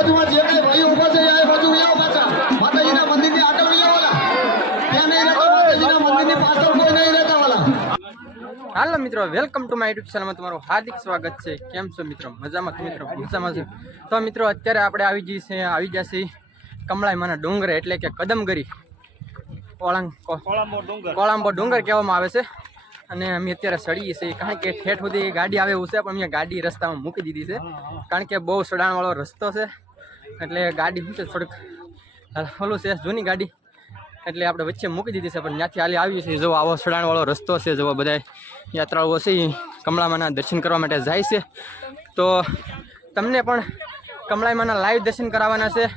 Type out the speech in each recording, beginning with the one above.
આજુબાજુમાં જે કઈ ભાઈઓ ઉભા છે એ બાજુ આવો પાછા માતાજીના મંદિરની આગળ આવો વાલા ત્યાં નહીં રહેતા માતાજીના મંદિરની પાછળ કોઈ નહીં રહેતા વાલા હાલો મિત્રો વેલકમ ટુ માય યુટ્યુબ ચેનલમાં તમારું હાર્દિક સ્વાગત છે કેમ છો મિત્રો મજામાં મજામાં છે તો મિત્રો અત્યારે આપણે આવી જશે કમળાઈમાના ડુંગર એટલે કે કદમગરી કોળંબો ડુંગર કહેવામાં આવે છે અને અમે અત્યારે સડીએ છીએ કારણ કે ઠેઠ સુધી ગાડી આવે એવું છે પણ અમે ગાડી રસ્તામાં મૂકી દીધી છે કારણ કે બહુ સડાણવાળો રસ્તો છે એટલે ગાડી શું છે થોડીક ઓલું છે જૂની ગાડી એટલે આપણે વચ્ચે મૂકી દીધી છે પણ ત્યાંથી હાલી આવીએ છીએ જો આવો સડાણવાળો રસ્તો છે જો બધા યાત્રાળુઓ છે કમળામાના દર્શન કરવા માટે જાય છે તો તમને પણ કમળામાના લાઈવ દર્શન કરાવવાના છે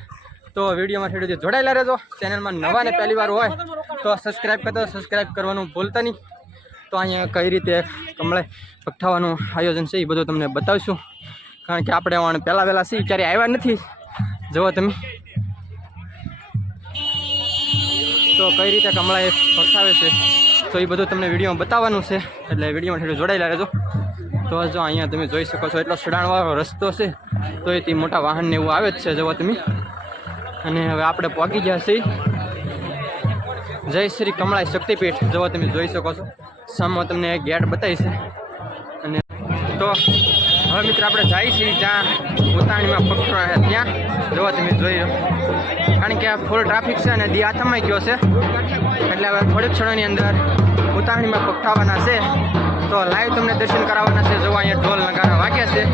તો વિડીયોમાં થોડી જોડાયેલા રહેજો ચેનલમાં નવા ને પહેલી વાર હોય તો સબસ્ક્રાઈબ કરવાનું ભૂલતા નહીં તો અહીંયા કઈ રીતે કમળાઈ પગથાવાનું આયોજન છે એ બધું તમને બતાવીશું કારણ કે આપણે પહેલાં છીએ ક્યારે આવ્યા નથી જુઓ તમે તો કઈ રીતે કમળાઈ પગથાવે છે તો એ બધું તમને વિડીયોમાં બતાવવાનું છે એટલે વિડીયોમાં થોડું જોડાયેલા રહેજો તો જો અહીંયા તમે જોઈ શકો છો એટલો સડાણવાળો રસ્તો છે તો એથી મોટા વાહનને એવું આવે જ છે જુઓ તમે અને હવે આપણે પહોંચી ગયા છીએ જય શ્રી કમળાઈ શક્તિપીઠ જુઓ તમે જોઈ શકો છો સામે તમને ગેટ બતાવી છે અને તો હવે મિત્રો આપણે જઈએ છીએ જ્યાં ઉતાણીમાં પગથરો ત્યાં જુઓ તમે જોઈ કારણ કે આ ફૂલ ટ્રાફિક છે અને દી આથમાઈ ગયો છે એટલે હવે થોડીક ક્ષણોની અંદર ઉતાણીમાં પગથાવાના છે તો લાઈવ તમને દર્શન કરાવવાના છે જોવા અહીંયા ઢોલ નગારા વાગ્યા છે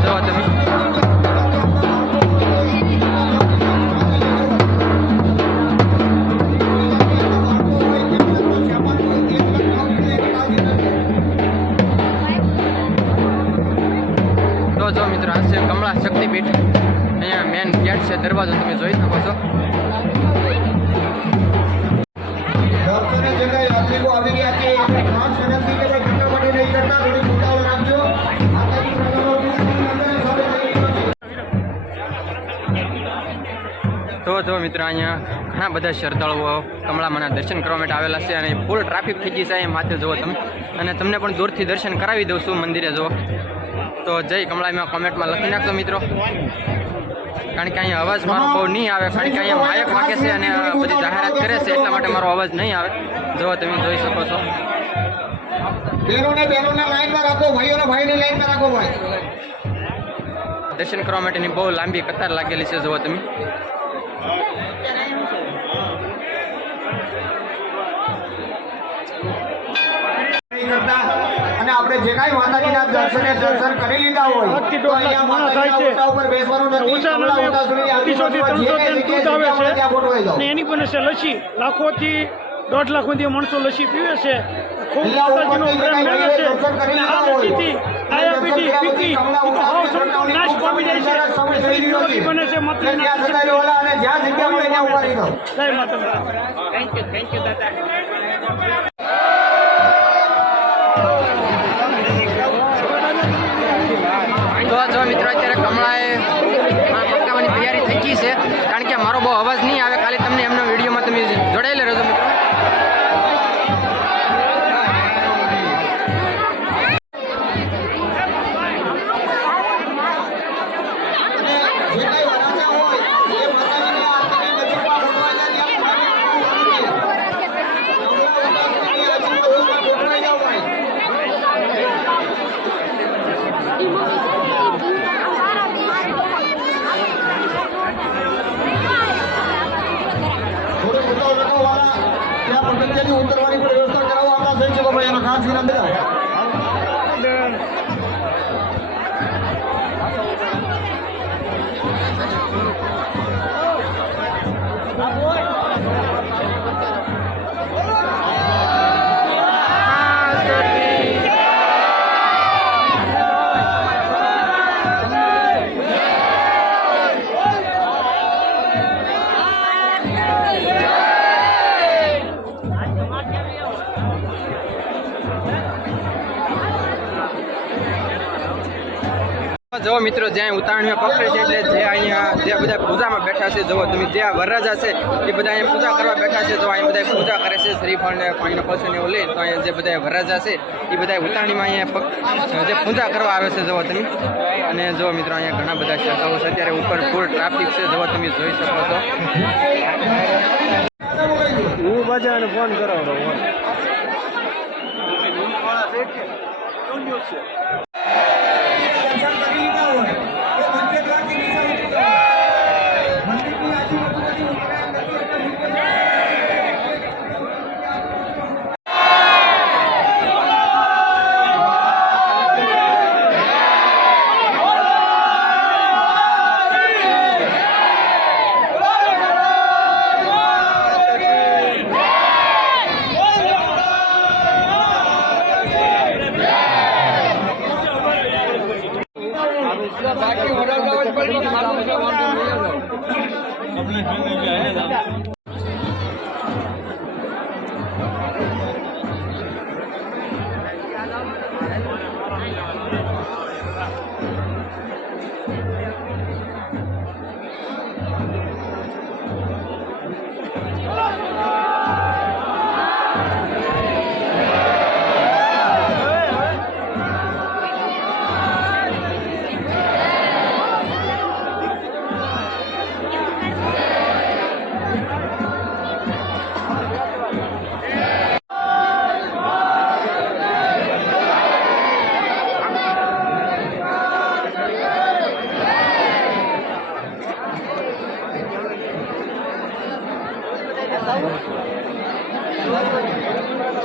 જોવા તમે જો મિત્રો આ છે કમળા શક્તિપીઠ અહીંયા મેન ગેટ છે દરવાજો તમે જોઈ શકો છો દર્શને જે કઈ યાત્રિકો આવી રહ્યા છે આપણે ખાસ વિનંતી કે ભાઈ બીજા માટે નહીં કરતા થોડી ઉતાવળ રાખજો માતાજી તો જો મિત્રો અહીંયા ઘણા બધા શ્રદ્ધાળુઓ કમળામાના દર્શન કરવા માટે આવેલા છે અને ફૂલ ટ્રાફિક થઈ ગઈ છે અહીંયા માથે જુઓ તમે અને તમને પણ દૂરથી દર્શન કરાવી દઉં છું મંદિરે જુઓ તો જય કમળાઈમાં કોમેન્ટમાં લખી નાખજો મિત્રો કારણ કે અહીંયા અવાજ મારો બહુ નહીં આવે કારણ કે અહીંયા માયક વાગે છે અને બધી જાહેરાત કરે છે એટલા માટે મારો અવાજ નહીં આવે જો તમે જોઈ શકો છો બહેનોને લાઈનમાં રાખો ભાઈઓને લાઈનમાં રાખો ભાઈ દર્શન કરવા માટેની બહુ લાંબી કતાર લાગેલી છે જુઓ તમે અને આપણે જે કાંઈ માતાજીના દર્શન કરી લીધા હોય તો અહીંયા માતાજીના ઓટા ઉપર બેસવાનું નથી કમળા ઓટા સુધી આજુબાજુમાં જે કાંઈ જગ્યાએ છે આપણે ત્યાં ગોઠવાઈ જાઓ એની પણ છે લસ્સી લાખોથી 1.5 લાખ સુધી માણસો લસ્સી પીવે છે ખૂબ માતાજીનો પ્રેમ મેળવે છે અને આ લસ્સીથી ડાયાબિટીસ બીપી નાશ પામી જાય છે નિરોગી બને છે માતાજીના અને જ્યાં જગ્યા મળે ત્યાં ઉભા રહી જાઓ જય માતા થેન્ક યુ દાદા તો જો મિત્રો અત્યારે કમળાએ પગથાવાની તૈયારી થઈ ગઈ છે કારણ કે મારો બહુ અવાજ નહીં આવે ખાલી તમને એમના વિડીયોમાં તમે જોડાયેલા રહેજો મિત્રો ઉતરવાની વ્યવસ્થા કરાવો આપણા સંચો ભાઈ એનો ખાસ વિનંતી જો મિત્રો જ્યાં ઉતારણીમાં પકડે છે એટલે જે અહીંયા જે બધા પૂજામાં બેઠા છે જુઓ તમે જે આ વરરાજા છે એ બધા અહીંયા પૂજા કરવા બેઠા છે જો અહીંયા બધા પૂજા કરે છે શ્રીફળ ને પાણીનો કળશ ને એવું લઈ તો અહીંયા જે બધા વરરાજા છે એ બધા ઉતારણીમાં અહીંયા જે પૂજા કરવા આવે છે જુઓ તમે અને જો મિત્રો અહીંયા ઘણા બધા શ્રદ્ધાળુઓ છે અત્યારે ઉપર ફૂલ ટ્રાફિક છે જુઓ તમે જોઈ શકો છો હું બજાને ફોન કરાવડો દર્શન કરી લીધા હોય તો મંદિર દ્વારથી નીચે ઉતરી જાઓ.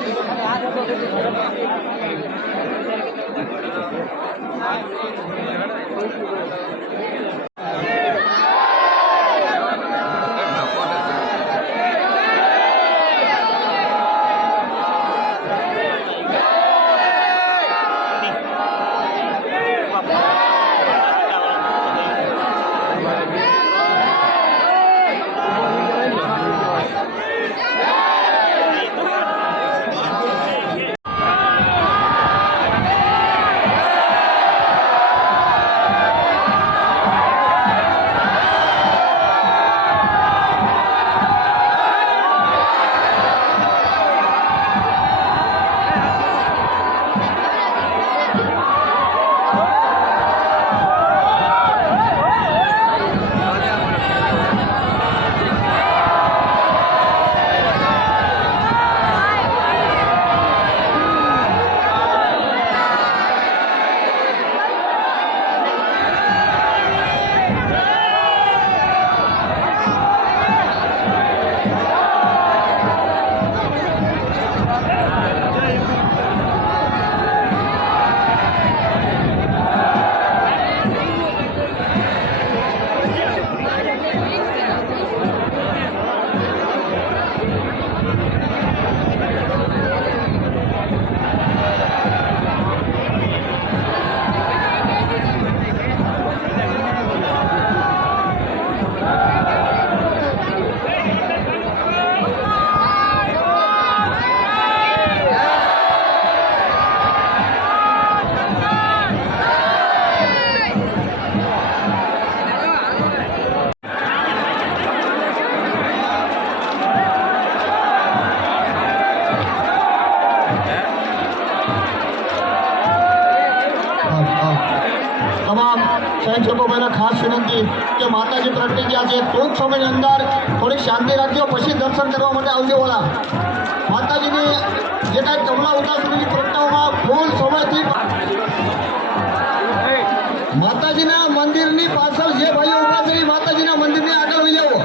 મંદિરની આજુબાજુ બધી ઉત્તરાયણ નથી એટલે મંદિર સ્વયંસેવકો ભાઈને ખાસ વિનંતી કે માતાજી પ્રગટી ગયા છે ટૂંક સમયની અંદર થોડીક શાંતિ રાખજો પછી દર્શન કરવા માટે આવજો વાળા માતાજીની જે કાંઈ કમલા ઉદાસની પ્રગટાવવામાં ફૂલ સમયથી માતાજીના મંદિરની પાછળ જે ભાઈઓ ઉભા છે એ માતાજીના મંદિરની આગળ વહી જાઓ.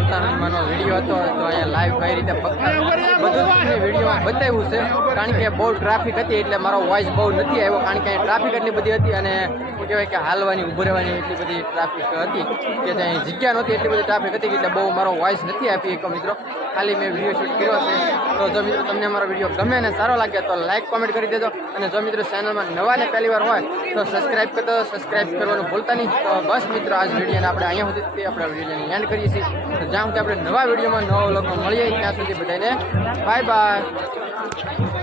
ઉત્તરાયણમાંનો વિડીયો હતો તો અહીંયા લાઈવ કઈ રીતે પગતા બધું જ તમને વિડીયોમાં બતાવ્યું છે કારણ કે બહુ ટ્રાફિક હતી એટલે મારો વોઇસ બહુ નથી આવ્યો કારણ કે ટ્રાફિક એટલી બધી હતી અને શું કહેવાય કે હાલવાની ઊભું રહેવાની એટલી બધી ટ્રાફિક હતી કે ત્યાં જગ્યા નહોતી એટલી બધી ટ્રાફિક હતી એટલે બહુ મારો વોઇસ નથી આપી શકો મિત્રો ખાલી મેં વિડીયો શૂટ કર્યો છે તો જો મિત્રો તમને અમારો વિડીયો ગમે અને સારો લાગે તો લાઈક કોમેન્ટ કરી દેજો અને જો મિત્રો ચેનલમાં નવા ને પહેલી વાર હોય તો સબસ્ક્રાઈબ કરતો સબસ્ક્રાઈબ કરવાનું ભૂલતા નહીં તો બસ મિત્રો આજ વિડીયોને આપણે અહીંયા સુધી આપણે વિડીયોને એન્ડ કરીએ છીએ તો જ્યાં સુધી આપણે નવા વિડીયોમાં નવા લોકો મળીએ ત્યાં સુધી બધાને બાય બાય.